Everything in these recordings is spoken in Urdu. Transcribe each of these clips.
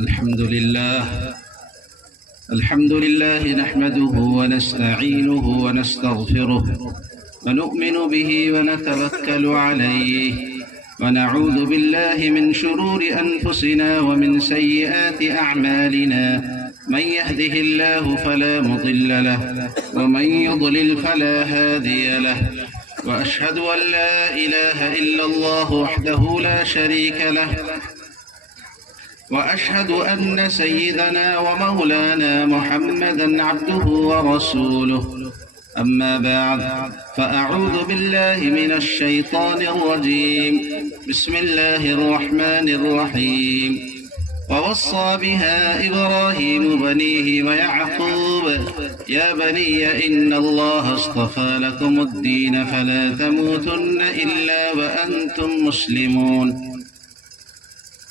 الحمد لله نحمده ونستعينه ونستغفره ونؤمن به ونتوكل عليه ونعوذ بالله من شرور أنفسنا ومن سيئات أعمالنا من يهده الله فلا مضل له ومن يضلل فلا هادي له وأشهد أن لا إله إلا الله وحده لا شريك له وأشهد أن سيدنا ومولانا محمدًا عبده ورسوله أما بعد فأعوذ بالله من الشيطان الرجيم بسم الله الرحمن الرحيم ووصى بها إبراهيم بنيه ويعقوب يا بني إن الله اصطفى لكم الدين فلا تموتن إلا وأنتم مسلمون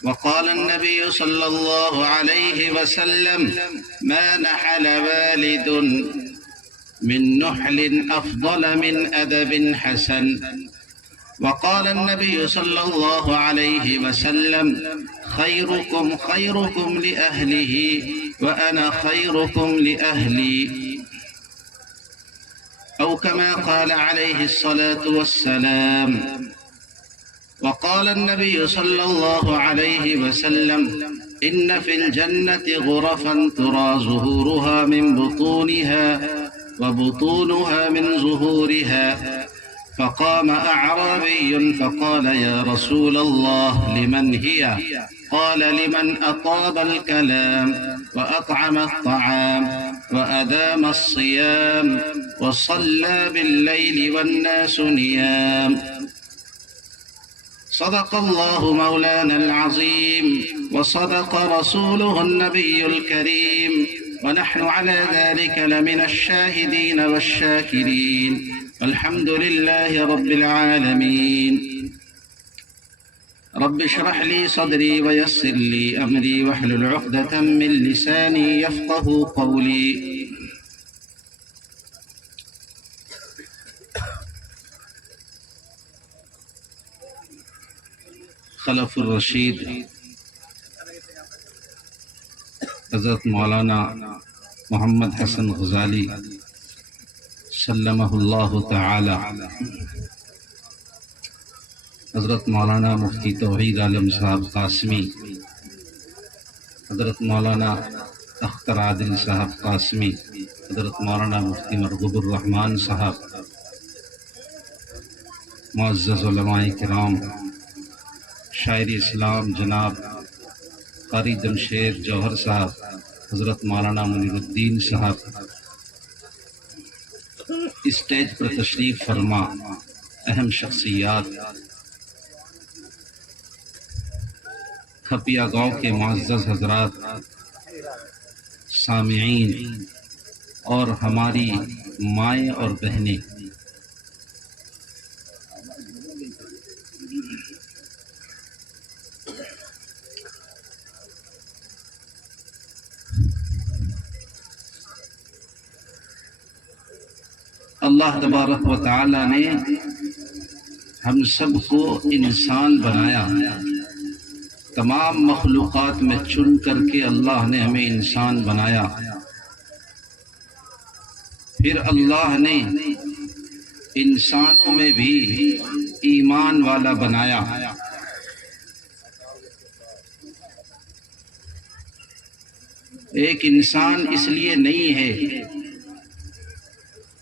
وقال النبي صلى الله عليه وسلم ما نحل والد من نحل أفضل من أدب حسن وقال النبي صلى الله عليه وسلم خيركم خيركم لأهله وأنا خيركم لأهلي أو كما قال عليه الصلاة والسلام وقال النبي صلى الله عليه وسلم إن في الجنة غرفا ترى ظهورها من بطونها وبطونها من ظهورها فقام أعرابي فقال يا رسول الله لمن هي قال لمن أطاب الكلام وأطعم الطعام وأدام الصيام وصلى بالليل والناس نيام صدق الله مولانا العظيم وصدق رسوله النبي الكريم ونحن على ذلك لمن الشاهدين والشاكرين والحمد لله رب العالمين رب اشرح لي صدري ويسر لي أمري واحلل عقدة من لساني يفقه قولي خلف الرشید حضرت مولانا محمد حسن غزالی سلمہ اللہ تعالی، حضرت مولانا مفتی توحید عالم صاحب قاسمی، حضرت مولانا اختر عادل صاحب قاسمی، حضرت مولانا مفتی مرغوب الرحمن صاحب، معزز علماء کرام، شاعر اسلام جناب قاری جمشید جوہر صاحب، حضرت مولانا منیر الدین صاحب، اسٹیج پر تشریف فرما اہم شخصیات، کھپیا گاؤں کے معزز حضرات، سامعین اور ہماری مائیں اور بہنیں، اللہ تبارک و تعالی نے ہم سب کو انسان بنایا، تمام مخلوقات میں چن کر کے اللہ نے ہمیں انسان بنایا، پھر اللہ نے انسانوں میں بھی ایمان والا بنایا۔ ایک انسان اس لیے نہیں ہے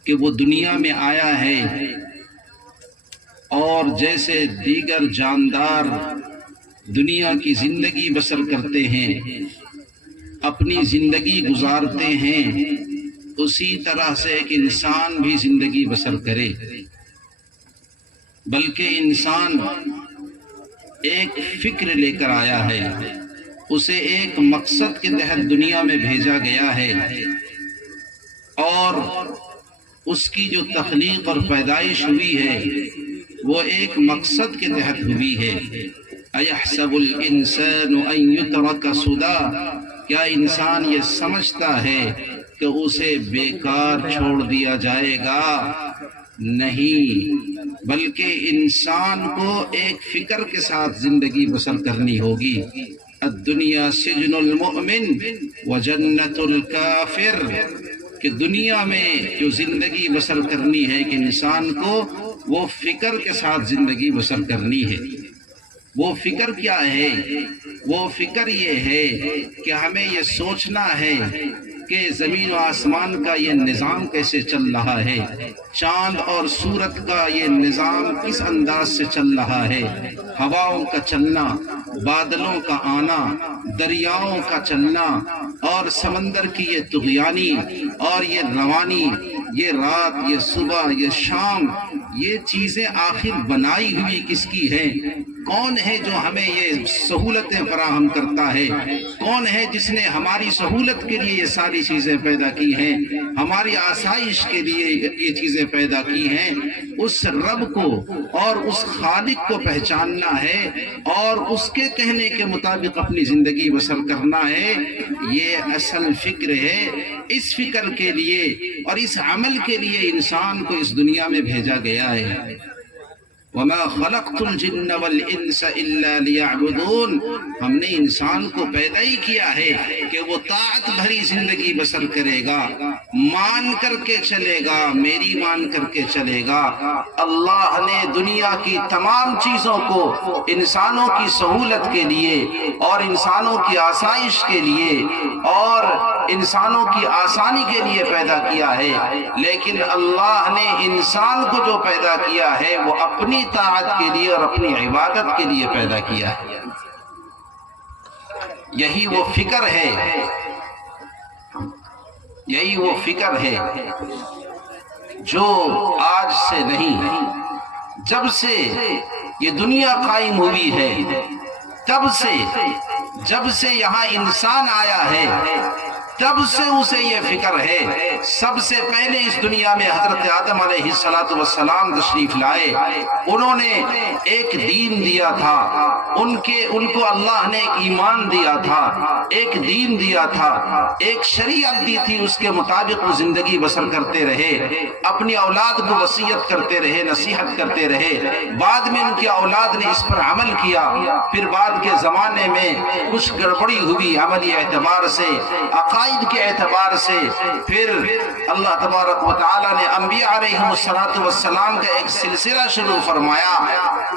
کہ وہ دنیا میں آیا ہے اور جیسے دیگر جاندار دنیا کی زندگی بسر کرتے ہیں، اپنی زندگی گزارتے ہیں، اسی طرح سے ایک انسان بھی زندگی بسر کرے، بلکہ انسان ایک فکر لے کر آیا ہے، اسے ایک مقصد کے تحت دنیا میں بھیجا گیا ہے، اور اس کی جو تخلیق اور پیدائش ہوئی ہے وہ ایک مقصد کے تحت ہوئی ہے۔ اَيَحْسَبُ الْإِنسَانُ أَن يُتْرَكَ سُدًى، کیا انسان یہ سمجھتا ہے کہ اسے بیکار چھوڑ دیا جائے گا؟ نہیں، بلکہ انسان کو ایک فکر کے ساتھ زندگی بسر کرنی ہوگی۔ الدنیا سجن المؤمن وجنت الکافر، کہ دنیا میں جو زندگی بسر کرنی ہے کہ انسان کو وہ فکر کے ساتھ زندگی بسر کرنی ہے۔ وہ فکر کیا ہے؟ وہ فکر یہ ہے کہ ہمیں یہ سوچنا ہے کہ زمین و آسمان کا یہ نظام کیسے چل رہا ہے، چاند اور سورج کا یہ نظام کس انداز سے چل رہا ہے، ہواؤں کا چلنا، بادلوں کا آنا، دریاؤں کا چلنا، اور سمندر کی یہ طغیانی اور یہ روانی، یہ رات، یہ صبح، یہ شام، یہ چیزیں آخر بنائی ہوئی کس کی ہیں؟ کون ہے جو ہمیں یہ سہولتیں فراہم کرتا ہے؟ کون ہے جس نے ہماری سہولت کے لیے یہ ساری چیزیں پیدا کی ہیں، ہماری آسائش کے لیے یہ چیزیں پیدا کی ہیں؟ اس رب کو اور اس خالق کو پہچاننا ہے اور اس کے کہنے کے مطابق اپنی زندگی بسر کرنا ہے۔ یہ اصل فکر ہے۔ اس فکر کے لیے اور اس عمل کے لیے انسان کو اس دنیا میں بھیجا گیا ہے۔ وَمَا خَلَقْتُ الْجِنَّ وَالْإِنسَ إِلَّا لِيَعْبُدُونَ، ہم نے انسان کو پیدا ہی کیا ہے کہ وہ طاعت بھری زندگی بسر کرے گا، مان کر کے چلے گا، میری مان کر کے چلے گا۔ اللہ نے دنیا کی تمام چیزوں کو انسانوں کی سہولت کے لیے اور انسانوں کی آسائش کے لیے اور انسانوں کی آسانی کے لیے پیدا کیا ہے، لیکن اللہ نے انسان کو جو پیدا کیا ہے وہ اپنی طاعت کے لیے اور اپنی عبادت کے لیے پیدا کیا ہے۔ یہی وہ فکر ہے، یہی وہ فکر ہے جو آج سے نہیں، جب سے یہ دنیا قائم ہوئی ہے، جب سے یہاں انسان آیا ہے، تب سے اسے یہ فکر ہے۔ سب سے پہلے اس دنیا میں حضرت آدم علیہ السلام تشریف لائے، انہوں نے ایک دین دیا تھا، ان کو اللہ نے ایک ایمان دیا تھا، ایک دین دیا تھا، ایک شریعت دی تھی، اس کے مطابق وہ زندگی بسر کرتے رہے، اپنی اولاد کو وصیت کرتے رہے، نصیحت کرتے رہے۔ بعد میں ان کی اولاد نے اس پر عمل کیا، پھر بعد کے زمانے میں کچھ گڑبڑی ہوئی عملی اعتبار سے، عقائد کے اعتبار سے، پھر اللہ تبارک و تعالی نے انبیاء علیہ السلام کا ایک سلسلہ شروع فرمایا۔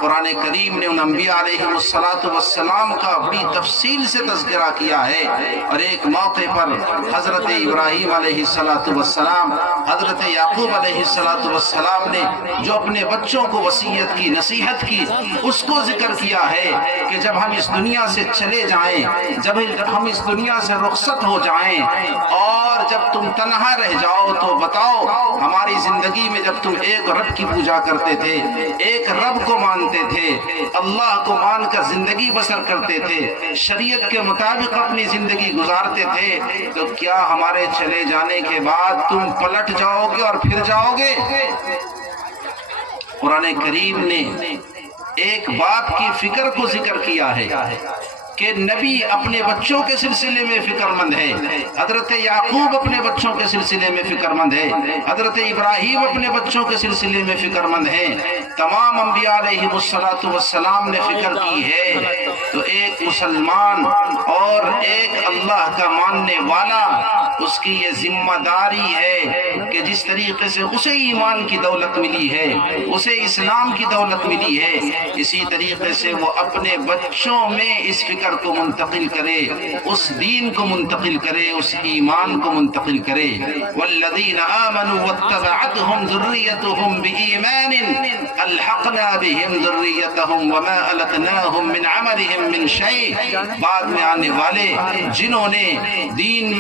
قرآن کریم نے ان انبیاء علیہ السلام کا بڑی تفصیل سے تذکرہ کیا ہے، اور ایک موقع پر حضرت ابراہیم علیہ السلام، حضرت یعقوب علیہ السلام نے جو اپنے بچوں کو وصیت کی، نصیحت کی، اس کو ذکر کیا ہے کہ جب ہم اس دنیا سے چلے جائیں، جب ہم اس دنیا سے رخصت ہو جائیں اور جب تم تنہا رہ جاؤ تو بتاؤ ہماری زندگی میں جب تم ایک رب کی پوجا کرتے تھے، ایک رب کو مانتے تھے، اللہ کو مان کر زندگی بسر کرتے تھے، شریعت کے مطابق اپنی زندگی گزارتے تھے، تو کیا ہمارے چلے جانے کے بعد تم پلٹ جاؤ گے اور پھر جاؤ گے؟ قرآن کریم نے ایک باپ کی فکر کو ذکر کیا ہے کہ نبی اپنے بچوں کے سلسلے میں فکر مند ہے، حضرت یعقوب اپنے بچوں کے سلسلے میں فکر مند ہے، حضرت ابراہیم اپنے بچوں کے سلسلے میں فکر مند ہے، تمام انبیاء علیہ السلام نے فکر کی ہے۔ تو ایک مسلمان اور ایک اللہ کا ماننے والا، اس کی یہ ذمہ داری ہے کہ جس طریقے سے اسے ایمان کی دولت ملی ہے، اسے اسلام کی دولت ملی ہے، اسی طریقے سے وہ اپنے بچوں میں اس فکر کو منتقل کرے، اس دین کو منتقل کرے، اس ایمان کو منتقل کرے۔ والذین آمنوا واتبعتهم ذریتهم بإیمان الحقنا بهم ذریتهم وما التناهم من عملهم من شیء، بعد میں آنے والے جنہوں نے دین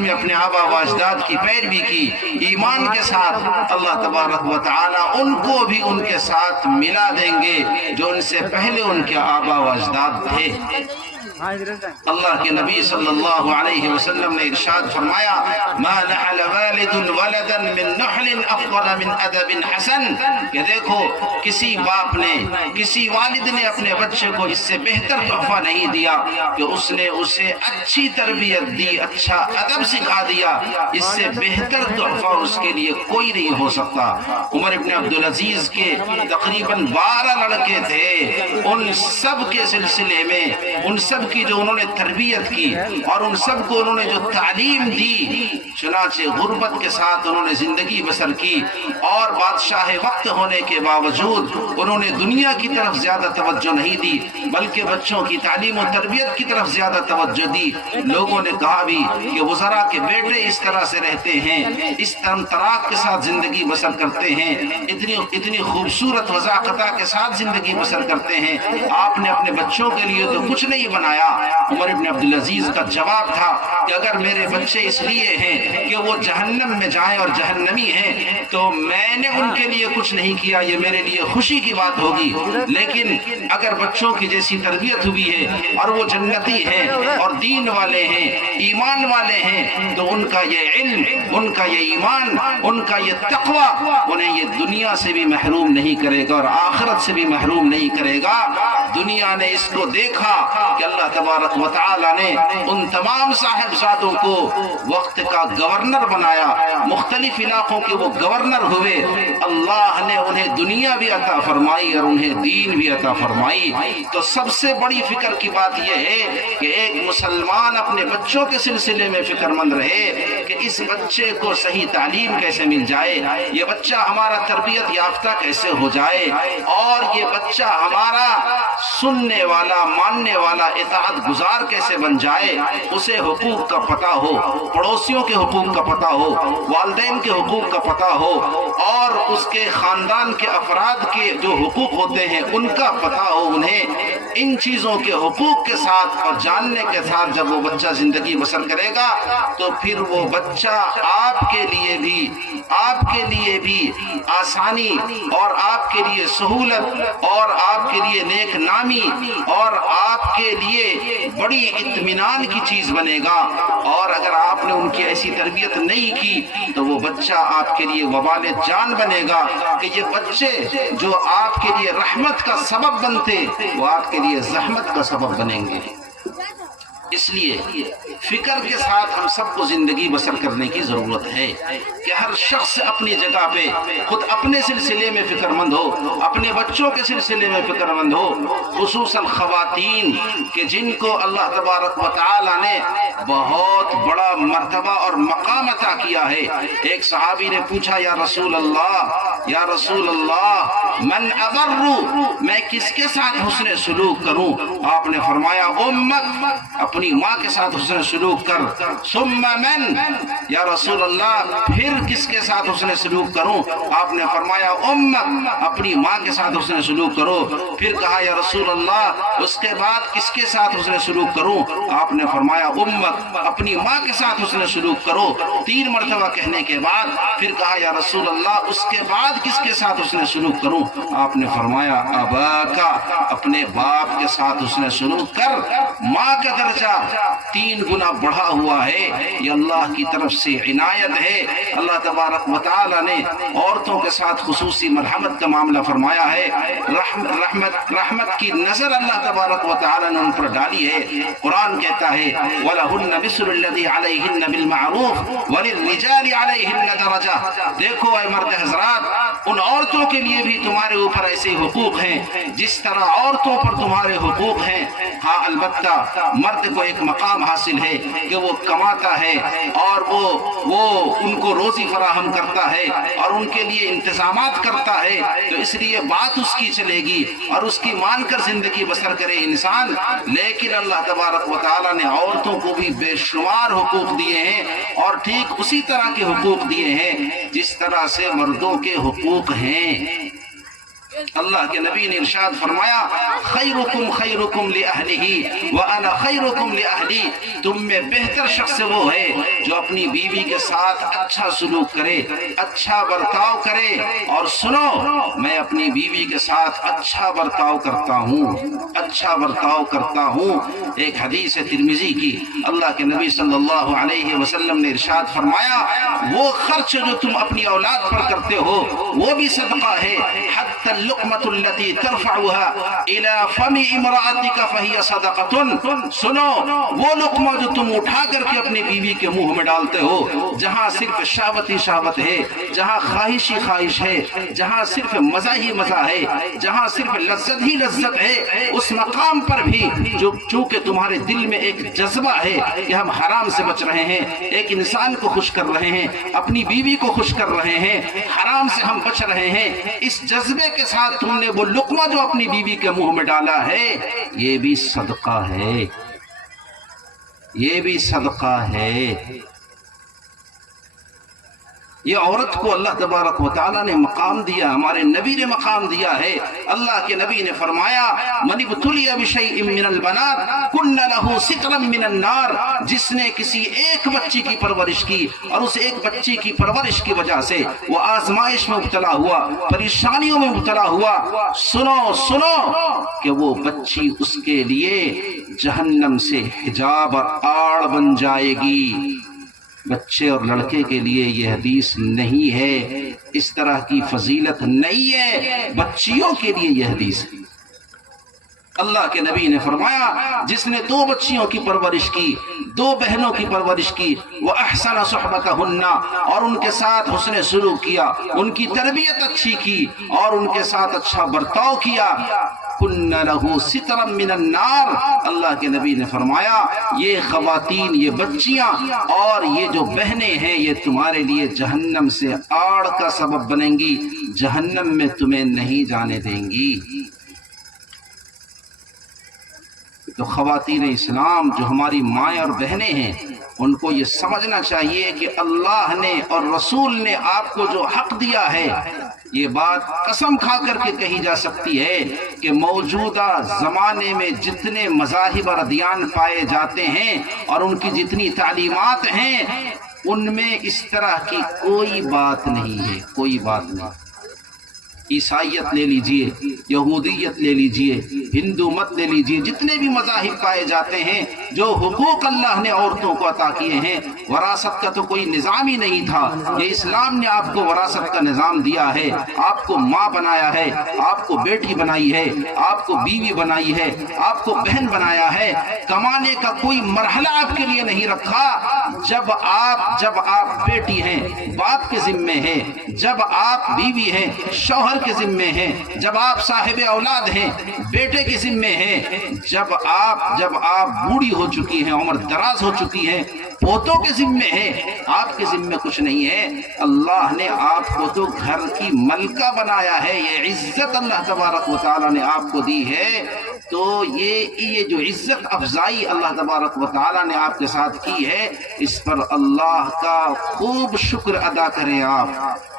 میں اپنے آبا و اجداد کی پیروی کی ایمان کے ساتھ، اللہ تبارک و تعالی ان کو بھی ان کے ساتھ ملا دیں گے جو ان سے پہلے ان کے آبا و اجداد تھے۔ اللہ کے نبی صلی اللہ علیہ وسلم نے ارشاد فرمایا ما نحل والد ولدا من نحل افضل من ادب حسن، کہ دیکھو کسی باپ نے، کسی والد نے اپنے بچے کو اس سے بہتر تحفہ نہیں دیا کہ اس نے اسے اچھی تربیت دی، اچھا ادب سکھا دیا، اس سے بہتر تحفہ اس کے لیے کوئی نہیں ہو سکتا۔ عمر ابن عبدالعزیز کے تقریباً 12 لڑکے تھے، ان سب کے سلسلے میں ان سب کی جو انہوں نے تربیت کی اور ان سب کو انہوں نے جو تعلیم دی، چنانچہ غربت کے ساتھ انہوں نے زندگی بسر کی، اور بادشاہ وقت ہونے کے باوجود انہوں نے دنیا کی طرف زیادہ توجہ نہیں دی بلکہ بچوں کی تعلیم و تربیت کی طرف زیادہ توجہ دی۔ لوگوں نے کہا بھی کہ وزراء کے بیٹے اس طرح سے رہتے ہیں، اس طراق کے ساتھ زندگی بسر کرتے ہیں، اتنی خوبصورت وضاقتہ کے ساتھ زندگی بسر کرتے ہیں، آپ نے اپنے بچوں کے لیے تو کچھ نہیں بنایا۔ عمر ابن عبدالعزیز کا جواب تھا کہ اگر میرے بچے اس لیے ہیں کہ وہ جہنم میں جائیں اور جہنمی ہیں تو میں نے ان کے لیے کچھ نہیں کیا، یہ میرے لیے خوشی کی بات ہوگی، لیکن اگر بچوں کی جیسی تربیت ہوئی ہے اور وہ جنتی ہیں اور دین والے ہیں، ایمان والے ہیں، تو ان کا یہ علم، ان کا یہ ایمان، ان کا یہ تقوی انہیں یہ دنیا سے بھی محروم نہیں کرے گا اور آخرت سے بھی محروم نہیں کرے گا۔ دنیا نے اس کو دیکھا کہ اللہ تبارک و تعالی نے ان تمام صاحبزادوں کو وقت کا گورنر بنایا، مختلف علاقوں کے وہ گورنر ہوئے، اللہ نے انہیں دنیا بھی عطا فرمائی اور انہیں دین بھی عطا فرمائی۔ تو سب سے بڑی فکر کی بات یہ ہے کہ ایک مسلمان اپنے بچوں کے سلسلے میں فکر مند رہے کہ اس بچے کو صحیح تعلیم کیسے مل جائے، یہ بچہ ہمارا تربیت یافتہ کیسے ہو جائے، اور یہ بچہ ہمارا سننے والا، ماننے والا، اطاعت گزار کیسے بن جائے، اسے حقوق کا پتہ ہو، پڑوسیوں کے حقوق کا پتہ ہو، والدین کے حقوق کا پتہ ہو، اور اس کے خاندان کے افراد کے جو حقوق ہوتے ہیں ان کا پتہ ہو انہیں۔ ان چیزوں کے حقوق کے ساتھ اور جاننے کے ساتھ جب وہ بچہ زندگی بسر کرے گا تو پھر وہ بچہ آپ کے لیے بھی آسانی اور آپ کے لیے سہولت اور آپ کے لیے نیک نامی اور آپ کے لیے بڑی اطمینان کی چیز بنے گا، اور اگر آپ نے ان کی ایسی تربیت نہیں کی تو وہ بچہ آپ کے لیے وبال جان بنے گا کہ یہ بچے جو آپ کے لیے رحمت کا سبب بنتے وہ آپ کے لیے زحمت کا سبب بنیں گے۔ اس لیے فکر کے ساتھ ہم سب کو زندگی بسر کرنے کی ضرورت ہے کہ ہر شخص اپنی جگہ پہ خود اپنے سلسلے میں فکر مند ہو، اپنے بچوں کے سلسلے میں فکر مند ہو، خصوصاً خواتین کہ جن کو اللہ تبارک و تعالی نے بہت بڑا مرتبہ اور مقام عطا کیا ہے۔ ایک صحابی نے پوچھا یا رسول اللہ من ابر، میں کس کے ساتھ حسن سلوک کروں؟ آپ نے فرمایا امک، اپنی ماں کے ساتھ حسن سلوک کر۔ ثم من، یا رسول اللہ پھر کس کے ساتھ حسن سلوک کروں؟ آپ نے فرمایا امک، اپنی ماں کے ساتھ حسن سلوک کرو۔ پھر کہا یا رسول اللہ اس کے بعد کس کے ساتھ حسن سلوک کروں؟ آپ نے فرمایا امک، اپنی ماں کے ساتھ حسن سلوک کرو۔ 3 مرتبہ کہنے کے بعد پھر کہا یا رسول اللہ اس کے بعد کس کے ساتھ حسن سلوک کروں؟ آپ نے فرمایا اباکا، اپنے باپ کے ساتھ حسن سلوک کر۔ ماں کا درجہ 3 گنا بڑھا ہوا ہے، یہ اللہ کی طرف سے عنایت ہے۔ اللہ تبارک و تعالی نے عورتوں کے ساتھ خصوصی مرحمت کا معاملہ فرمایا ہے، رحمت کی نظر اللہ تبارک و تعالی نے ان پر ڈالی ہے۔ قرآن کہتا ہے وَلَهُنَّ مِثْلُ الَّذِي عَلَيْهِنَّ بِالْمَعْرُوفِ وَلِلرِّجَالِ عَلَيْهِنَّ دَرَجَةٌ۔ دیکھو اے مرد حضرات، ان عورتوں کے لیے بھی تمہارے اوپر ایسے حقوق ہیں جس طرح عورتوں پر تمہارے حقوق ہیں۔ ہاں البتہ مرد کو ایک مقام حاصل ہے کہ وہ کماتا ہے اور وہ ان کو روزی فراہم کرتا ہے اور ان کے لیے انتظامات کرتا ہے، تو اس لیے بات اس کی چلے گی اور اس کی مان کر زندگی بسر کرے انسان۔ لیکن اللہ تبارک و تعالیٰ نے عورتوں کو بھی بے شمار حقوق دیے ہیں اور ٹھیک اسی طرح کے حقوق دیے ہیں جس طرح سے مردوں کے حقوق ہیں۔ اللہ کے نبی نے ارشاد فرمایا خیرکم خیرکم لأہلہ وانا خیرکم لأہلی، تم میں بہتر شخص وہ ہے جو اپنی بیوی کے ساتھ اچھا سلوک کرے، اچھا برتاؤ کرے، اور سنو میں اپنی بیوی کے ساتھ اچھا برتاؤ کرتا ہوں، اچھا برتاؤ کرتا ہوں۔ ایک حدیث ہے ترمذی کی، اللہ کے نبی صلی اللہ علیہ وسلم نے ارشاد فرمایا وہ خرچ جو تم اپنی اولاد پر کرتے ہو وہ بھی صدقہ ہے، حتی اللقمة التي ترفعها الى فم امرأتك فهي صدقة، سنو وہ لقمہ جو تم اٹھا کر کے اپنی بیوی کے منہ میں ڈالتے ہو، جہاں صرف شہوت ہی شہوت ہے، جہاں خواہش ہی خواہش ہے، جہاں صرف مزہ ہی مزہ ہے، جہاں صرف لذت ہی لذت ہے، اس مقام پر بھی جو چونکہ تمہارے دل میں ایک جذبہ ہے کہ ہم حرام سے بچ رہے ہیں، ایک انسان کو خوش کر رہے ہیں، اپنی بیوی کو خوش کر رہے ہیں، حرام سے ہم بچ رہے ہیں، اس جذبے کے ساتھ تم نے وہ لقمہ جو اپنی بیوی کے منہ میں ڈالا ہے یہ بھی صدقہ ہے، یہ بھی صدقہ ہے۔ یہ عورت کو اللہ تبارک و تعالیٰ نے مقام دیا، ہمارے نبی نے مقام دیا ہے۔ اللہ کے نبی نے فرمایا من ابتلی بشیء من البنات کن لہ سترا من النار، جس نے کسی ایک بچی کی پرورش کی اور اس ایک بچی کی پرورش کی وجہ سے وہ آزمائش میں مبتلا ہوا، پریشانیوں میں مبتلا ہوا، سنو سنو کہ وہ بچی اس کے لیے جہنم سے حجاب اور آڑ بن جائے گی۔ بچے اور لڑکے کے لیے یہ حدیث نہیں ہے، اس طرح کی فضیلت نہیں ہے، بچیوں کے لیے یہ حدیث ہے۔ اللہ کے نبی نے فرمایا جس نے دو بچیوں کی پرورش کی، دو بہنوں کی پرورش کی، وہ احسن صحبتہن، اور ان کے ساتھ حسن سلوک کیا، ان کی تربیت اچھی کی اور ان کے ساتھ اچھا برتاؤ کیا، کن لہ سترا من النار، اللہ کے نبی نے فرمایا یہ خواتین، یہ بچیاں اور یہ جو بہنیں ہیں یہ تمہارے لیے جہنم سے آڑ کا سبب بنیں گی، جہنم میں تمہیں نہیں جانے دیں گی۔ تو خواتین اسلام جو ہماری مائیں اور بہنیں ہیں ان کو یہ سمجھنا چاہیے کہ اللہ نے اور رسول نے آپ کو جو حق دیا ہے، یہ بات قسم کھا کر کے کہی جا سکتی ہے کہ موجودہ زمانے میں جتنے مذاہب اور ادیان پائے جاتے ہیں اور ان کی جتنی تعلیمات ہیں ان میں اس طرح کی کوئی بات نہیں ہے، کوئی بات نہیں۔ عیسائیت لے لیجئے، یہودیت لے لیجئے، ہندو مت لے لیجئے، جتنے بھی مذاہب پائے جاتے ہیں جو حقوق اللہ نے عورتوں کو عطا کیے ہیں، وراثت کا تو کوئی نظام ہی نہیں تھا، یہ اسلام نے آپ کو وراثت کا نظام دیا ہے، آپ کو ماں بنایا ہے، آپ کو بیٹی بنائی ہے، آپ کو بیوی بنائی ہے، آپ کو بہن بنایا ہے، کمانے کا کوئی مرحلہ آپ کے لیے نہیں رکھا۔ جب آپ بیٹی ہیں باپ کے ذمے ہیں، جب آپ بیوی ہیں شوہر کے ذمے ہیں، جب آپ صاحب اولاد ہیں بیٹے کے ذمے ہیں، جب آپ بوڑھی ہو چکی ہیں، عمر دراز ہو چکی ہیں، پوتوں کے ذمے ہیں، آپ کے ذمے کچھ نہیں ہے۔ اللہ نے آپ کو تو گھر کی ملکہ بنایا ہے، یہ عزت اللہ تبارک و تعالی نے آپ کو دی ہے، تو یہ جو عزت افزائی اللہ تبارک و تعالی نے آپ کے ساتھ کی ہے، اس پر اللہ کا خوب شکر ادا کریں آپ۔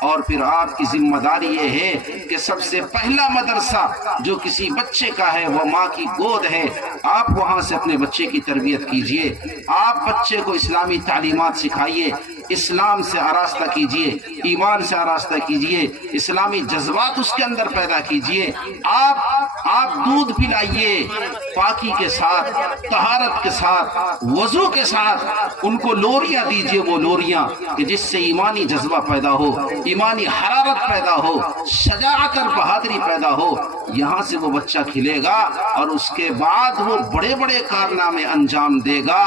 اور پھر آپ کی ذمہ داری یہ ہے کہ سب سے پہلا مدرسہ جو کسی بچے کا ہے وہ ماں کی گود ہے، آپ وہاں سے اپنے بچے کی تربیت کیجئے، آپ بچے کو اسلامی تعلیمات سکھائیے، اسلام سے آراستہ کیجئے، ایمان سے آراستہ کیجئے، اسلامی جذبات اس کے اندر پیدا کیجئے، آپ دودھ پلائیے پاکی کے ساتھ، طہارت کے ساتھ، وضو کے ساتھ، ان کو لوریاں دیجئے، وہ لوریاں کہ جس سے ایمانی جذبہ پیدا ہو، ایمانی حرارت پیدا ہو، شجاعت اور بہادری پیدا ہو، یہاں سے وہ بچہ کھلے گا اور اس کے بعد وہ بڑے بڑے کارنامے انجام دے گا۔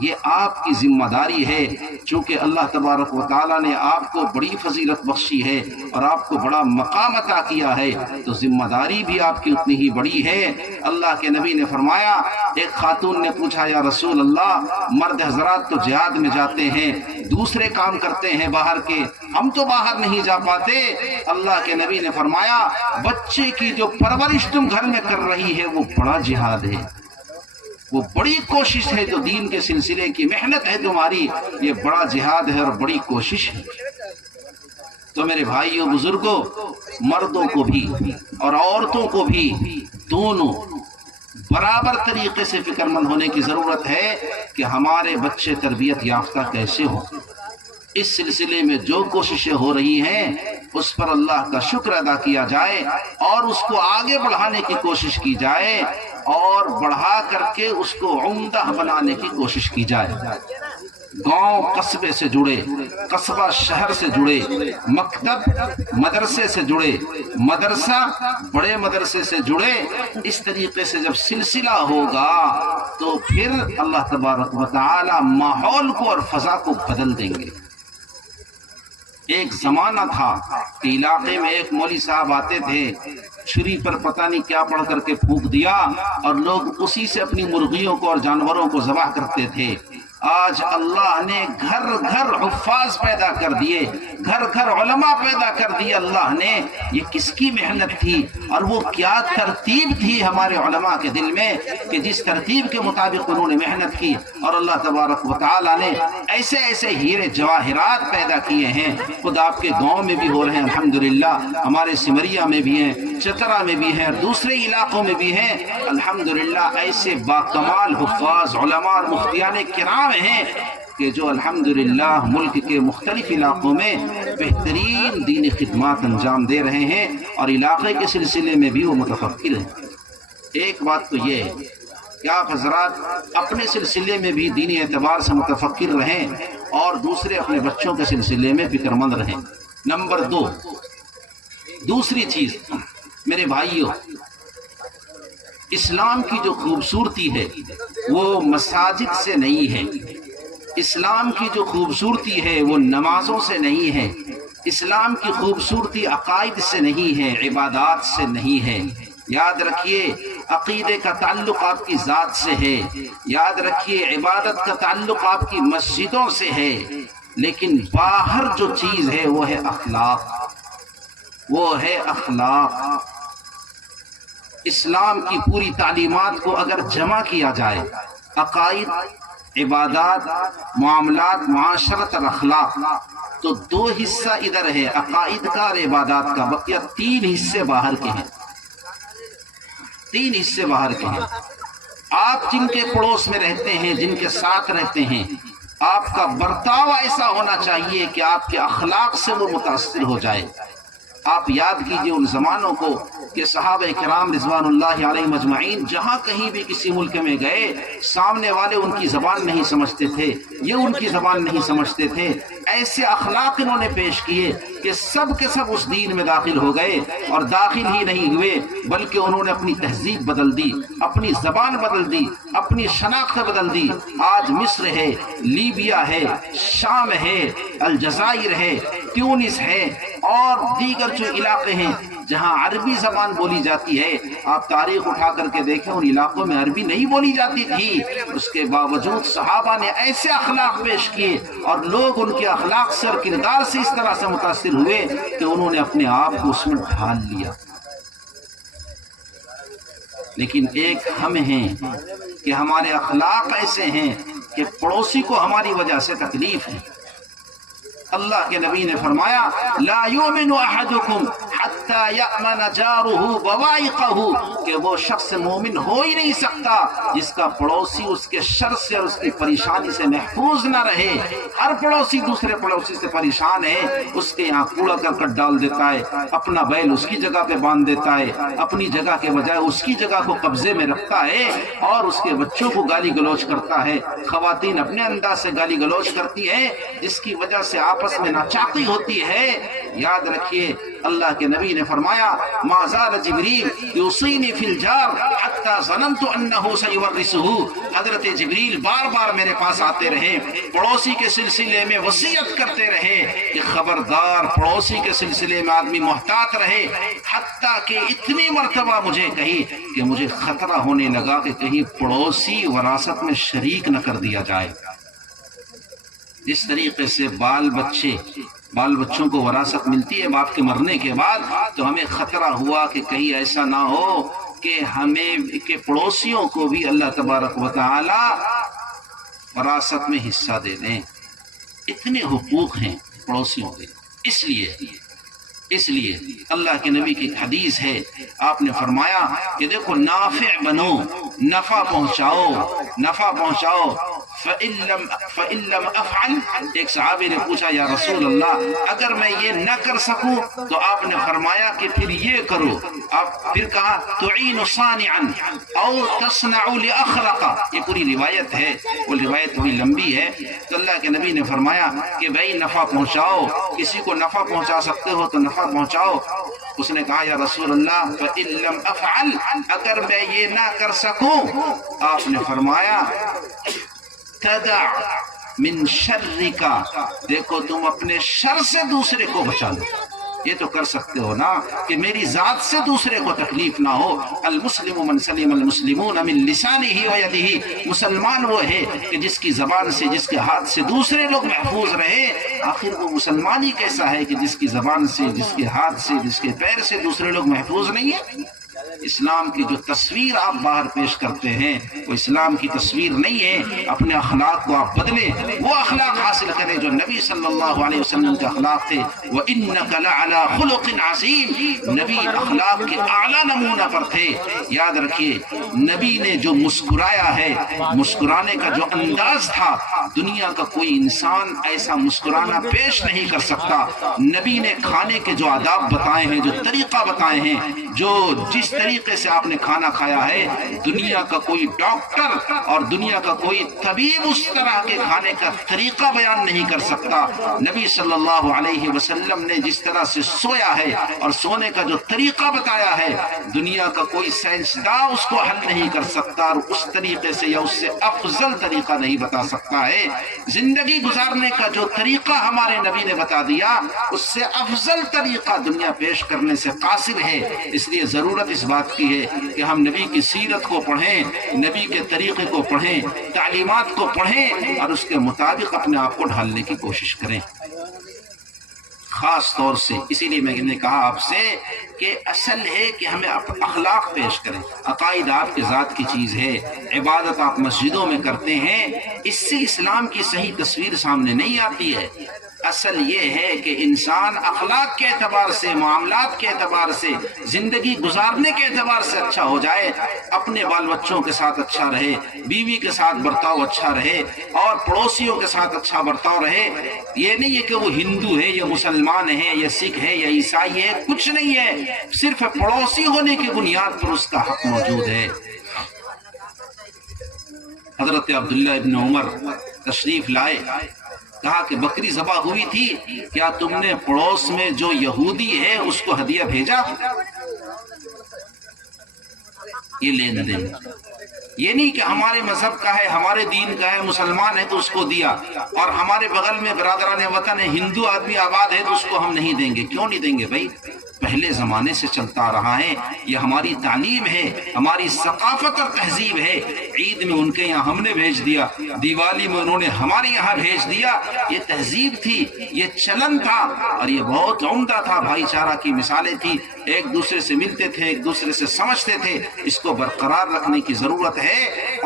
یہ آپ کی ذمہ داری ہے، چونکہ اللہ تبارک و تعالیٰ نے آپ کو بڑی فضیلت بخشی ہے اور آپ کو بڑا مقام عطا کیا ہے، تو ذمہ داری بھی آپ کی اتنی ہی بڑی ہے۔ اللہ کے نبی نے فرمایا، ایک خاتون نے پوچھا یا رسول اللہ مرد حضرات تو جہاد میں جاتے ہیں، دوسرے کام کرتے ہیں باہر کے، ہم تو باہر نہیں جا پاتے۔ اللہ کے نبی نے فرمایا بچے کی جو پرورش تم گھر میں کر رہی ہے وہ بڑا جہاد ہے، وہ بڑی کوشش ہے، جو دین کے سلسلے کی محنت ہے تمہاری، یہ بڑا جہاد ہے اور بڑی کوشش ہے۔ تو میرے بھائیوں بزرگوں، مردوں کو بھی اور عورتوں کو بھی دونوں برابر طریقے سے فکر مند ہونے کی ضرورت ہے کہ ہمارے بچے تربیت یافتہ کیسے ہوں۔ اس سلسلے میں جو کوششیں ہو رہی ہیں اس پر اللہ کا شکر ادا کیا جائے اور اس کو آگے بڑھانے کی کوشش کی جائے اور بڑھا کر کے اس کو عمدہ بنانے کی کوشش کی جائے۔ گاؤں قصبے سے جڑے، قصبہ شہر سے جڑے، مکتب مدرسے سے جڑے، مدرسہ بڑے مدرسے سے جڑے، اس طریقے سے جب سلسلہ ہوگا تو پھر اللہ تبارک و تعالی ماحول کو اور فضا کو بدل دیں گے۔ ایک زمانہ تھا کہ علاقے میں ایک مولوی صاحب آتے تھے، چھری پر پتہ نہیں کیا پڑھ کر کے پھونک دیا اور لوگ اسی سے اپنی مرغیوں کو اور جانوروں کو ذبح کرتے تھے۔ آج اللہ نے گھر گھر حفاظ پیدا کر دیے، گھر گھر علماء پیدا کر دیے اللہ نے۔ یہ کس کی محنت تھی اور وہ کیا ترتیب تھی ہمارے علماء کے دل میں کہ جس ترتیب کے مطابق انہوں نے محنت کی، اور اللہ تبارک و تعالیٰ نے ایسے ایسے ہیرے جواہرات پیدا کیے ہیں۔ خود آپ کے گاؤں میں بھی ہو رہے ہیں الحمدللہ، ہمارے سمریا میں بھی ہیں، چترا میں بھی ہیں، دوسرے علاقوں میں بھی ہیں الحمدللہ۔ ایسے باکمال حفاظ علماء اور مفتیان کرام ہیں کہ جو الحمدللہ ملک کے مختلف علاقوں میں بہترین دینی خدمات انجام دے رہے ہیں اور علاقے کے سلسلے میں بھی وہ متفکر ہیں۔ ایک بات تو یہ ہے کہ آپ حضرات اپنے سلسلے میں بھی دینی اعتبار سے متفکر رہیں اور دوسرے اپنے بچوں کے سلسلے میں فکر مند رہیں۔ نمبر 2، دوسری چیز میرے بھائیوں، اسلام کی جو خوبصورتی ہے وہ مساجد سے نہیں ہے، اسلام کی جو خوبصورتی ہے وہ نمازوں سے نہیں ہے، اسلام کی خوبصورتی عقائد سے نہیں ہے، عبادات سے نہیں ہے۔ یاد رکھیے عقیدے کا تعلق آپ کی ذات سے ہے، یاد رکھیے عبادت کا تعلق آپ کی مسجدوں سے ہے، لیکن باہر جو چیز ہے وہ ہے اخلاق، وہ ہے اخلاق۔ اسلام کی پوری تعلیمات کو اگر جمع کیا جائے، عقائد، عبادات، معاملات، معاشرت اور اخلاق، تو 2 حصہ ادھر ہے عقائد کا اور عبادات کا، بقیہ 3 حصے باہر کے ہیں، 3 حصے باہر کے ہیں۔ آپ جن کے پڑوس میں رہتے ہیں، جن کے ساتھ رہتے ہیں، آپ کا برتاؤ ایسا ہونا چاہیے کہ آپ کے اخلاق سے وہ متاثر ہو جائے۔ آپ یاد کیجئے ان زمانوں کو کہ صحابہ کرام رضوان اللہ علیہ مجمعین جہاں کہیں بھی کسی ملک میں گئے، سامنے والے ان کی زبان نہیں سمجھتے تھے، یہ ان کی زبان نہیں سمجھتے تھے، ایسے اخلاق انہوں نے پیش کیے کہ سب کے سب اس دین میں داخل ہو گئے، اور داخل ہی نہیں ہوئے بلکہ انہوں نے اپنی تہذیب بدل دی، اپنی زبان بدل دی، اپنی شناخت بدل دی۔ آج مصر ہے، لیبیا ہے، شام ہے، الجزائر ہے، تیونس ہے اور دیگر جو علاقے ہیں جہاں عربی زبان بولی جاتی ہے، آپ تاریخ اٹھا کر کے دیکھیں ان علاقوں میں عربی نہیں بولی جاتی تھی، اس کے باوجود صحابہ نے ایسے اخلاق پیش کیے اور لوگ ان کے اخلاق سے اور کردار سے اس طرح سے متاثر ہوئے کہ انہوں نے اپنے آپ کو اس میں ڈھال لیا۔ لیکن ایک ہم ہیں کہ ہمارے اخلاق ایسے ہیں کہ پڑوسی کو ہماری وجہ سے تکلیف ہے۔ اللہ کے نبی نے فرمایا لا یؤمن احدکم حتی یأمن جارہ بوائقہ، کہ وہ شخص مومن ہو ہی نہیں سکتا جس کا پڑوسی اس کے شر سے اور اس کی پریشانی سے محفوظ نہ رہے۔ ہر پڑوسی دوسرے پڑوسی سے پریشان ہے، اس کے یہاں کوڑا کرکٹ ڈال دیتا ہے، اپنا بیل اس کی جگہ پہ باندھ دیتا ہے، اپنی جگہ کے بجائے اس کی جگہ کو قبضے میں رکھتا ہے اور اس کے بچوں کو گالی گلوچ کرتا ہے، خواتین اپنے انداز سے گالی گلوچ کرتی ہے، جس کی وجہ سے آپس میں ناچاقی ہوتی ہے۔ یاد رکھیے اللہ کے نبی نے فرمایا ما زال جبریل یوصینی فی الجار حتی ظننت انہ سیورثہ، حضرت جبریل بار بار میرے پاس آتے رہے، پڑوسی کے سلسلے میں وصیت کرتے رہے کہ خبردار پڑوسی کے سلسلے میں آدمی محتاط رہے، حتیٰ کہ اتنی مرتبہ مجھے کہی کہ مجھے خطرہ ہونے لگا کہ کہیں پڑوسی وراثت میں شریک نہ کر دیا جائے۔ جس طریقے سے بال بچوں کو وراثت ملتی ہے باپ کے مرنے کے بعد، تو ہمیں خطرہ ہوا کہ کہیں ایسا نہ ہو کہ ہمیں کے پڑوسیوں کو بھی اللہ تبارک و تعالی وراثت میں حصہ دے دیں۔ اتنے حقوق ہیں پڑوسیوں کے، اس لیے اس لیے اللہ کے نبی کی ایک حدیث ہے، آپ نے فرمایا کہ دیکھو نافع بنو، نفع پہنچاؤ فَإِن لَّمْ أَفْعَلْ، ایک صحابی نے پوچھا یا رسول اللہ اگر میں یہ نہ کر سکوں تو آپ نے فرمایا کہ پھر یہ کرو، آپ پھر کہا تُعِينُ صَانِعًا أَوْ تَصْنَعُ لِأَخْرَقَ، یہ پوری روایت ہے، وہ روایت تھوڑی لمبی ہے۔ تو اللہ کے نبی نے فرمایا کہ بھائی نفع پہنچاؤ، کسی کو نفع پہنچا سکتے ہو تو نفع پہنچاؤ۔ اس نے کہا یا رسول اللہ فَإِن لَّمْ أَفْعَلْ، اگر میں یہ نہ کر سکوں، آپ نے فرمایا تدع من شرک، دیکھو تم اپنے شر سے دوسرے کو بچا لو۔ یہ تو کر سکتے ہو نا کہ میری ذات سے دوسرے کو تکلیف نہ ہو۔ المسلم من سلم المسلمون من لسانہ و یدہ، مسلمان وہ ہے کہ جس کی زبان سے، جس کے ہاتھ سے دوسرے لوگ محفوظ رہے۔ آخر وہ مسلمان ہی کیسا ہے کہ جس کی زبان سے، جس کے ہاتھ سے، جس کے پیر سے دوسرے لوگ محفوظ نہیں ہیں؟ اسلام کی جو تصویر آپ باہر پیش کرتے ہیں وہ اسلام کی تصویر نہیں ہے۔ اپنے اخلاق کو آپ بدلیں، وہ اخلاق حاصل کریں جو نبی صلی اللہ علیہ وسلم کے اخلاق تھے۔ وَإِنَّكَ لَعَلَىٰ خُلُقٍ عَظِيمٍ، نبی اخلاق کے اعلیٰ نمونہ پر تھے۔ یاد رکھیے نبی نے جو مسکرایا ہے، مسکرانے کا جو انداز تھا، دنیا کا کوئی انسان ایسا مسکرانا پیش نہیں کر سکتا۔ نبی نے کھانے کے جو آداب بتائے ہیں، جو طریقہ بتائے ہیں، جو جس طریقے سے آپ نے کھانا کھایا ہے، دنیا کا کوئی ڈاکٹر اور دنیا کا کوئی طبیب اس طرح کے کھانے کا طریقہ بیان نہیں کر سکتا۔ نبی صلی اللہ علیہ وسلم نے جس طرح سے سویا ہے اور سونے کا جو طریقہ بتایا ہے، دنیا کا کوئی سائنسداں اس کو حل نہیں کر سکتا، اور اس طریقے سے یا اس سے افضل طریقہ نہیں بتا سکتا ہے۔ زندگی گزارنے کا جو طریقہ ہمارے نبی نے بتا دیا، اس سے افضل طریقہ دنیا پیش کرنے سے قاصر ہے۔ اس لیے ضرورت اس بات کی ہے کہ ہم نبی کی سیرت کو پڑھیں، نبی کے طریقے کو پڑھیں، تعلیمات کو پڑھیں اور اس کے مطابق اپنے آپ کو ڈھالنے کی کوشش کریں۔ خاص طور سے اسی لیے میں نے کہا آپ سے کہ اصل ہے کہ ہمیں اخلاق پیش کریں۔ عقائد آپ کے ذات کی چیز ہے، عبادت آپ مسجدوں میں کرتے ہیں، اس سے اسلام کی صحیح تصویر سامنے نہیں آتی ہے۔ اصل یہ ہے کہ انسان اخلاق کے اعتبار سے، معاملات کے اعتبار سے، زندگی گزارنے کے اعتبار سے اچھا ہو جائے، اپنے بال بچوں کے ساتھ اچھا رہے، بیوی کے ساتھ برتاؤ اچھا رہے، اور پڑوسیوں کے ساتھ اچھا برتاؤ رہے۔ یہ نہیں ہے کہ وہ ہندو ہے یا مسلمان ہے یا سکھ ہے یا عیسائی ہے، کچھ نہیں ہے، صرف پڑوسی ہونے کی بنیاد پر اس کا حق موجود ہے۔ حضرت عبداللہ ابن عمر تشریف لائے، کہا کہ بکری ذبح ہوئی تھی، کیا تم نے پڑوس میں جو یہودی ہے اس کو ہدیہ بھیجا؟ یہ لین دین، یہ نہیں کہ ہمارے مذہب کا ہے، ہمارے دین کا ہے، مسلمان ہے تو اس کو دیا، اور ہمارے بغل میں برادران وطن ہے، ہندو آدمی آباد ہے تو اس کو ہم نہیں دیں گے۔ کیوں نہیں دیں گے بھائی؟ پہلے زمانے سے چلتا رہا ہے، یہ ہماری تعلیم ہے، ہماری ثقافت اور تہذیب ہے۔ عید میں ان کے یہاں ہم نے بھیج دیا، دیوالی میں انہوں نے ہمارے یہاں بھیج دیا، یہ تہذیب تھی، یہ چلن تھا، اور یہ بہت عمدہ تھا، بھائی چارہ کی مثالیں تھی، ایک دوسرے سے ملتے تھے، ایک دوسرے سے سمجھتے تھے۔ اس کو برقرار رکھنے کی ضرورت ہے،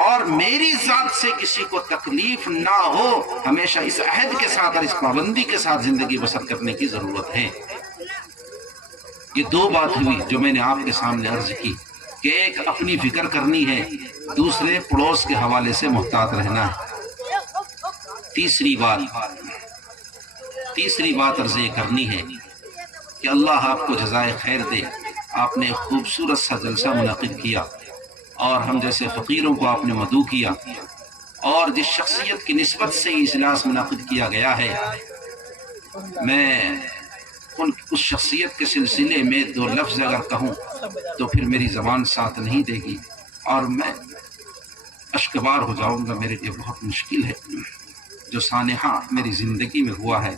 اور میری ذات سے کسی کو تکلیف نہ ہو، ہمیشہ اس عہد کے ساتھ اور اس پابندی کے ساتھ زندگی بسر کرنے کی ضرورت ہے۔ یہ دو بات ہوئی جو میں نے آپ کے سامنے عرض کی کہ ایک اپنی فکر کرنی ہے، دوسرے پڑوس کے حوالے سے محتاط رہنا ہے۔ تیسری بات عرض یہ کرنی ہے کہ اللہ آپ کو جزائے خیر دے۔ آپ نے خوبصورت سا جلسہ منعقد کیا، اور ہم جیسے فقیروں کو آپ نے مدعو کیا، اور جس شخصیت کی نسبت سے یہ اجلاس منعقد کیا گیا ہے، میں اس شخصیت کے سلسلے میں دو لفظ اگر کہوں تو پھر میری زبان ساتھ نہیں دے گی، اور میں اشکبار ہو جاؤں گا۔ میرے لیے بہت مشکل ہے، جو سانحہ میری زندگی میں ہوا ہے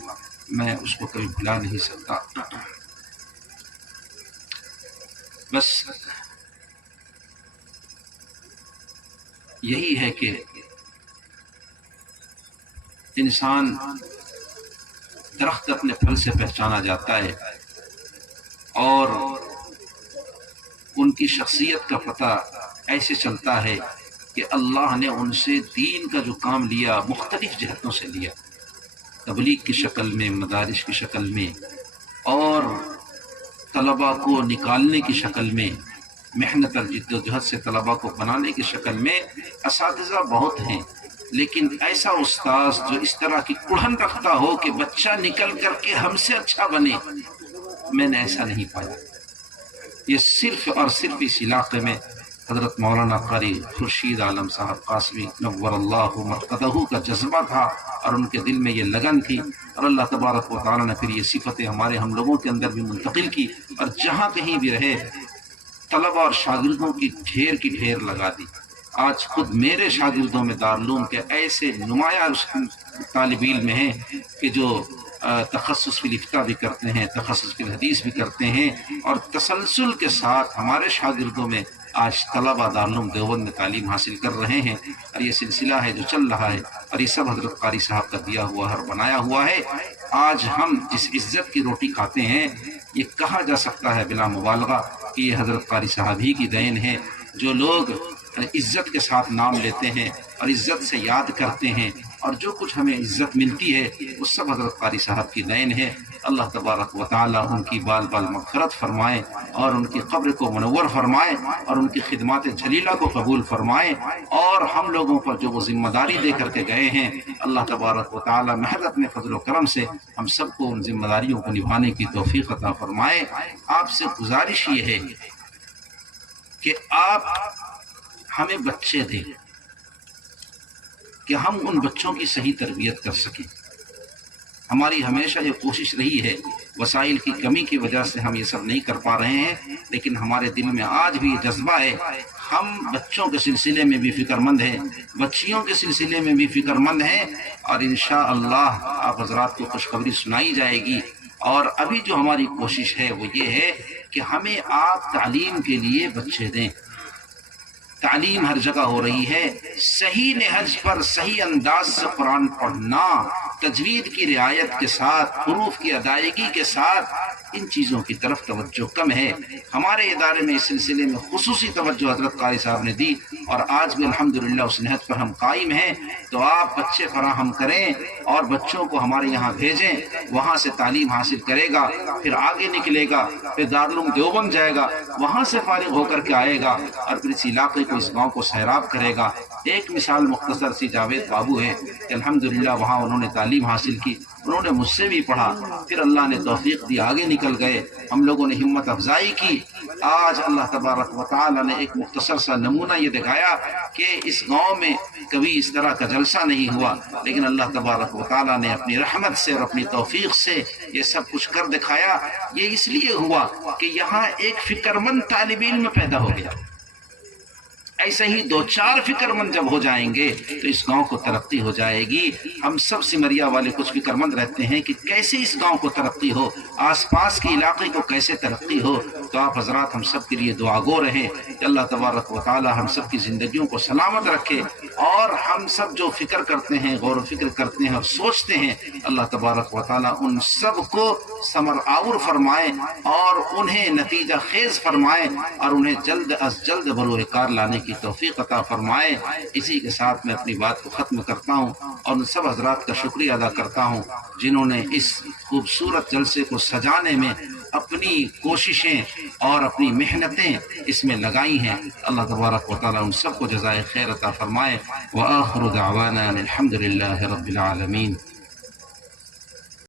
میں اس کو کبھی بھلا نہیں سکتا۔ بس یہی ہے کہ انسان درخت اپنے پھل سے پہچانا جاتا ہے، اور ان کی شخصیت کا پتہ ایسے چلتا ہے کہ اللہ نے ان سے دین کا جو کام لیا مختلف جہتوں سے لیا، تبلیغ کی شکل میں، مدارس کی شکل میں، اور طلبا کو نکالنے کی شکل میں، محنت اور جد و جہد سے طلبا کو بنانے کی شکل میں اساتذہ بہت ہیں، لیکن ایسا استاذ جو اس طرح کی کڑھن رکھتا ہو کہ بچہ نکل کر کے ہم سے اچھا بنے، میں نے ایسا نہیں پایا۔ یہ صرف اور صرف اس علاقے میں حضرت مولانا قاری خورشید عالم صاحب قاسمی نور اللہ مرقدہ کا جذبہ تھا، اور ان کے دل میں یہ لگن تھی، اور اللہ تبارک و تعالیٰ نے پھر یہ صفتیں ہم لوگوں کے اندر بھی منتقل کی، اور جہاں کہیں بھی رہے طلبہ اور شاگردوں کی ڈھیر لگا دی۔ آج خود میرے شاگردوں میں دارالعلوم کے ایسے نمایاں طالب علم ہیں کہ جو تخصص فی الفتح بھی کرتے ہیں، تخصص فی الحدیث بھی کرتے ہیں، اور تسلسل کے ساتھ ہمارے شاگردوں میں آج طلبہ دارالعلوم دیوبند میں تعلیم حاصل کر رہے ہیں، اور یہ سلسلہ ہے جو چل رہا ہے، اور یہ سب حضرت قاری صاحب کا دیا ہوا اور بنایا ہوا ہے۔ آج ہم جس عزت کی روٹی کھاتے ہیں، یہ کہا جا سکتا ہے بلا مبالغہ کہ یہ حضرت قاری صاحب ہی کی دین ہے۔ جو لوگ عزت کے ساتھ نام لیتے ہیں اور عزت سے یاد کرتے ہیں، اور جو کچھ ہمیں عزت ملتی ہے وہ سب حضرت قاری صاحب کی دین ہے۔ اللہ تبارک و تعالی ان کی بال بال مغفرت فرمائے، اور ان کی قبر کو منور فرمائے، اور ان کی خدمات جلیلہ کو قبول فرمائے، اور ہم لوگوں پر جو وہ ذمہ داری دے کر کے گئے ہیں، اللہ تبارک و تعالی محض اپنے فضل و کرم سے ہم سب کو ان ذمہ داریوں کو نبھانے کی توفیق عطا فرمائے۔ آپ سے گزارش یہ ہے کہ آپ ہمیں بچے دیں کہ ہم ان بچوں کی صحیح تربیت کر سکیں۔ ہماری ہمیشہ یہ کوشش رہی ہے، وسائل کی کمی کی وجہ سے ہم یہ سب نہیں کر پا رہے ہیں، لیکن ہمارے دل میں آج بھی یہ جذبہ ہے۔ ہم بچوں کے سلسلے میں بھی فکر مند ہیں، بچیوں کے سلسلے میں بھی فکر مند ہیں، اور انشاءاللہ آپ حضرات کو خوشخبری سنائی جائے گی۔ اور ابھی جو ہماری کوشش ہے وہ یہ ہے کہ ہمیں آپ تعلیم کے لیے بچے دیں۔ تعلیم ہر جگہ ہو رہی ہے، صحیح نہج پر صحیح انداز سے قرآن پڑھنا، تجوید کی رعایت کے ساتھ، حروف کی ادائیگی کے ساتھ، ان چیزوں کی طرف توجہ کم ہے۔ ہمارے ادارے میں اس سلسلے میں خصوصی توجہ حضرت قاری صاحب نے دی، اور آج بھی الحمدللہ اس نہج پر ہم قائم ہیں۔ تو آپ بچے فراہم کریں اور بچوں کو ہمارے یہاں بھیجیں، وہاں سے تعلیم حاصل کرے گا، پھر آگے نکلے گا، پھر دارالعلوم دیوبند جائے گا، وہاں سے فارغ ہو کر کے آئے گا، اور پھر اس علاقے کو، اس گاؤں کو سیراب کرے گا۔ ایک مثال مختصر سی جاوید بابو ہے کہ الحمدللہ وہاں انہوں نے تعلیم حاصل کی، انہوں نے مجھ سے بھی پڑھا، پھر اللہ نے توفیق دی، آگے نکل گئے، ہم لوگوں نے ہمت افزائی کی۔ آج اللہ تبارک و تعالی نے ایک مختصر سا نمونہ یہ دکھایا کہ اس گاؤں میں کبھی اس طرح کا جلسہ نہیں ہوا، لیکن اللہ تبارک و تعالی نے اپنی رحمت سے اور اپنی توفیق سے یہ سب کچھ کر دکھایا۔ یہ اس لیے ہوا کہ یہاں ایک فکرمند طالب علم پیدا ہو گیا۔ ایسے ہی دو چار فکر مند جب ہو جائیں گے تو اس گاؤں کو ترقی ہو جائے گی۔ ہم سب سمریا والے کچھ فکر مند رہتے ہیں کہ کیسے اس گاؤں کو ترقی ہو، آس پاس کے علاقے کو کیسے ترقی ہو۔ تو آپ حضرات ہم سب کے لیے دعا گو رہیں کہ اللہ تبارک و تعالی ہم سب کی زندگیوں کو سلامت رکھے، اور ہم سب جو فکر کرتے ہیں، غور و فکر کرتے ہیں اور سوچتے ہیں، اللہ تبارک و تعالی ان سب کو ثمر آور فرمائے، اور انہیں نتیجہ خیز فرمائے، اور انہیں جلد از جلد بروئے کار لانے کی توفیق عطا فرمائے۔ اسی کے ساتھ میں اپنی بات کو ختم کرتا ہوں، اور ان سب حضرات کا شکریہ ادا کرتا ہوں جنہوں نے اس خوبصورت جلسے کو سجانے میں اپنی کوششیں اور اپنی محنتیں اس میں لگائی ہیں۔ اللہ تبارک و تعالی ان سب کو جزائے خیر عطا فرمائے۔ وآخر دعوانا الحمد للہ رب العالمین۔